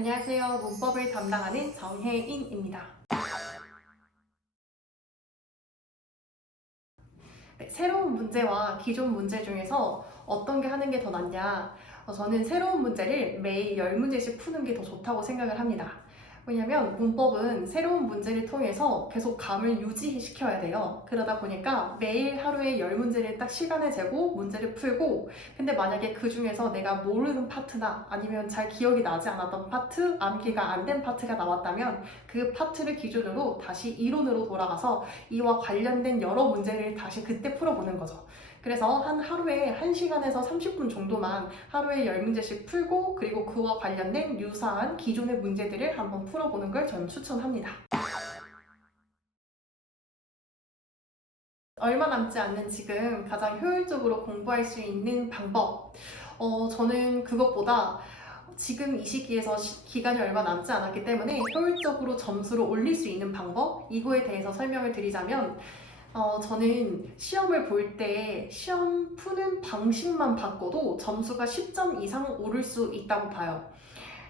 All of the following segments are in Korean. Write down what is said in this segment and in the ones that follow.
안녕하세요. 문법을 담당하는 정혜인입니다. 네, 새로운 문제와 기존 문제 중에서 어떤 게 하는 게 더 낫냐? 어, 저는 새로운 문제를 매일 10문제씩 푸는 게 더 좋다고 생각을 합니다. 왜냐면 문법은 새로운 문제를 통해서 계속 감을 유지시켜야 돼요. 그러다 보니까 매일 하루에 10문제를 딱 시간을 재고 문제를 풀고 근데 만약에 그 중에서 내가 모르는 파트나 아니면 잘 기억이 나지 않았던 파트, 암기가 안 된 파트가 나왔다면 그 파트를 기준으로 다시 이론으로 돌아가서 이와 관련된 여러 문제를 다시 그때 풀어보는 거죠. 그래서 한 하루에 1시간에서 30분 정도만 하루에 10문제씩 풀고 그리고 그와 관련된 유사한 기존의 문제들을 한번 풀어보는 걸 저는 추천합니다. 얼마 남지 않는 지금 가장 효율적으로 공부할 수 있는 방법. 어, 저는 그것보다 지금 이 시기에서 시- 기간이 얼마 남지 않았기 때문에 효율적으로 점수를 올릴 수 있는 방법, 이거에 대해서 설명을 드리자면, 어, 저는 시험을 볼 때 시험 푸는 방식만 바꿔도 점수가 10점 이상 오를 수 있다고 봐요.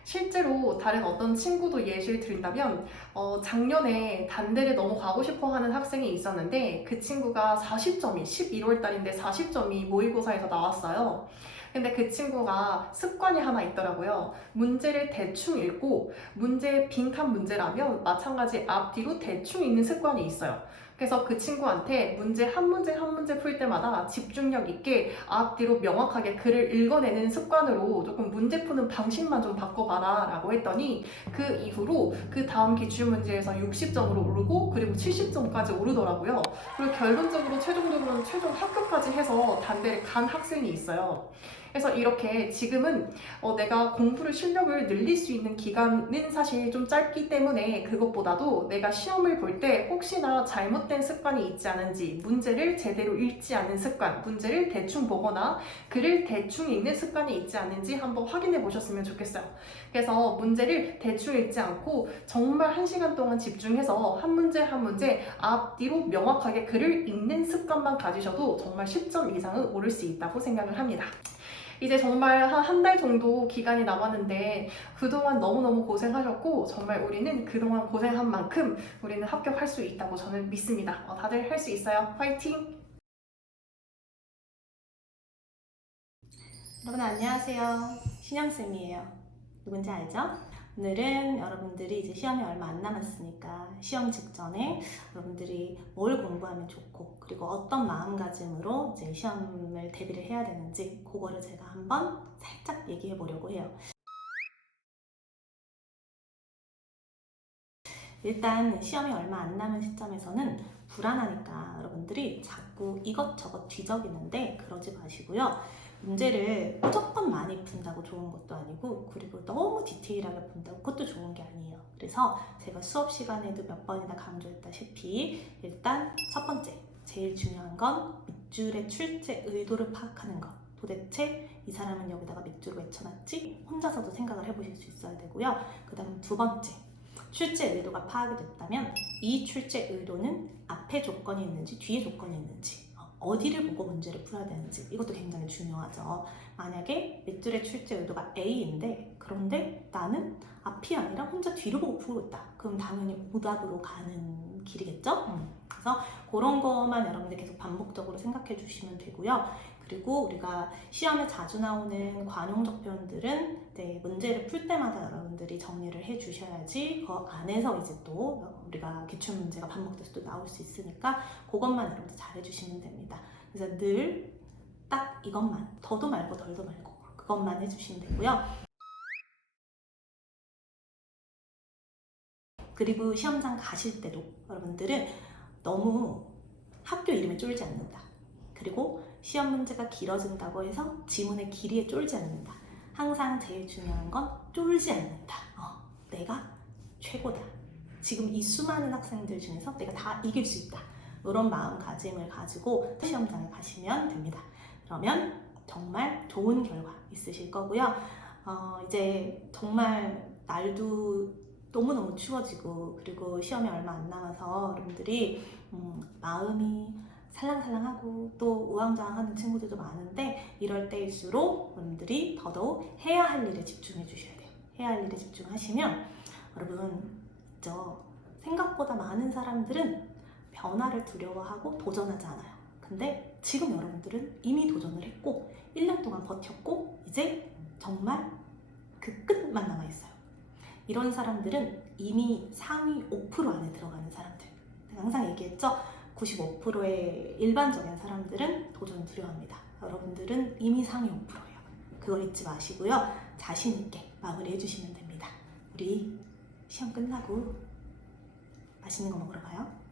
실제로 다른 어떤 친구도 예시를 드린다면, 어, 작년에 단대를 너무 가고 싶어 하는 학생이 있었는데, 그 친구가 40점이, 11월 달인데 40점이 모의고사에서 나왔어요. 근데 그 친구가 습관이 하나 있더라고요. 문제를 대충 읽고, 문제 빈칸 문제라면 마찬가지 앞뒤로 대충 읽는 습관이 있어요. 그래서 그 친구한테 문제 한 문제 한 문제 풀 때마다 집중력 있게 앞뒤로 명확하게 글을 읽어내는 습관으로 조금 문제 푸는 방식만 좀 바꿔봐라 라고 했더니 그 이후로 그 다음 기출문제에서 60점으로 오르고 그리고 70점까지 오르더라고요. 그리고 결론적으로 최종적으로는 최종 합격까지 해서 단대를 간 학생이 있어요. 그래서 이렇게 지금은 어, 내가 공부를 실력을 늘릴 수 있는 기간은 사실 좀 짧기 때문에 그것보다도 내가 시험을 볼 때 혹시나 잘못된 습관이 있지 않은지 문제를 제대로 읽지 않은 습관, 문제를 대충 보거나 글을 대충 읽는 습관이 있지 않은지 한번 확인해 보셨으면 좋겠어요. 그래서 문제를 대충 읽지 않고 정말 한 시간 동안 집중해서 한 문제 한 문제 앞뒤로 명확하게 글을 읽는 습관만 가지셔도 정말 10점 이상은 오를 수 있다고 생각을 합니다. 이제 정말 한 한 달 정도 기간이 남았는데 그동안 너무너무 고생하셨고 정말 우리는 그동안 고생한 만큼 우리는 합격할 수 있다고 저는 믿습니다. 어, 다들 할 수 있어요. 화이팅! 여러분 안녕하세요. 신영쌤이에요. 누군지 알죠? 오늘은 여러분들이 이제 시험이 얼마 안 남았으니까 시험 직전에 여러분들이 뭘 공부하면 좋고 그리고 어떤 마음가짐으로 이제 시험을 대비를 해야 되는지 그거를 제가 한번 살짝 얘기해 보려고 해요. 일단 시험이 얼마 안 남은 시점에서는 불안하니까 여러분들이 자꾸 이것저것 뒤적이는데 그러지 마시고요. 문제를 무조건 많이 푼다고 좋은 것도 아니고 그리고 너무 디테일하게 푼다고 그것도 좋은 게 아니에요. 그래서 제가 수업 시간에도 몇 번이나 강조했다시피 일단 첫 번째 제일 중요한 건 밑줄의 출제 의도를 파악하는 것. 도대체 이 사람은 여기다가 밑줄을 왜 쳐놨지? 혼자서도 생각을 해보실 수 있어야 되고요. 그 다음 두 번째 출제 의도가 파악이 됐다면 이 출제 의도는 앞에 조건이 있는지 뒤에 조건이 있는지 어디를 보고 문제를 풀어야 되는지 이것도 굉장히 중요하죠. 만약에 밑줄의 출제 의도가 A인데 그런데 나는 앞이 아니라 혼자 뒤로 보고 풀고 있다. 그럼 당연히 오답으로 가는 길이겠죠? 음. 그래서 그런 것만 여러분들 계속 반복적으로 생각해 주시면 되고요. 그리고 우리가 시험에 자주 나오는 관용적 표현들은 네, 문제를 풀 때마다 여러분들이 정리를 해 주셔야지 그 안에서 이제 또 우리가 기출 문제가 반복돼서 또 나올 수 있으니까 그것만 여러분들 잘 해주시면 됩니다. 그래서 늘 딱 이것만 더도 말고 덜도 말고 그것만 해주시면 되고요. 그리고 시험장 가실 때도 여러분들은 너무 학교 이름에 쫄지 않는다. 그리고 시험 문제가 길어진다고 해서 지문의 길이에 쫄지 않는다. 항상 제일 중요한 건 쫄지 않는다. 어, 내가 최고다. 지금 이 수많은 학생들 중에서 내가 다 이길 수 있다. 이런 마음가짐을 가지고 시험장에 가시면 됩니다. 그러면 정말 좋은 결과 있으실 거고요. 어, 이제 정말 날도 너무너무 추워지고 그리고 시험이 얼마 안 남아서 여러분들이 음, 마음이 살랑살랑하고 또 우왕좌왕하는 친구들도 많은데 이럴 때일수록 여러분들이 더더욱 해야 할 일에 집중해 주셔야 돼요. 해야 할 일에 집중하시면 여러분 저 생각보다 많은 사람들은 변화를 두려워하고 도전하지 않아요. 근데 지금 여러분들은 이미 도전을 했고 1년 동안 버텼고 이제 정말 그 끝만 남아 있어요. 이런 사람들은 이미 상위 5% 안에 들어가는 사람들. 항상 얘기했죠. 95%의 일반적인 사람들은 도전 두려워합니다. 여러분들은 이미 상위 5%예요. 그걸 잊지 마시고요. 자신 있게 마무리해 주시면 됩니다. 우리 시험 끝나고 맛있는 거 먹으러 가요.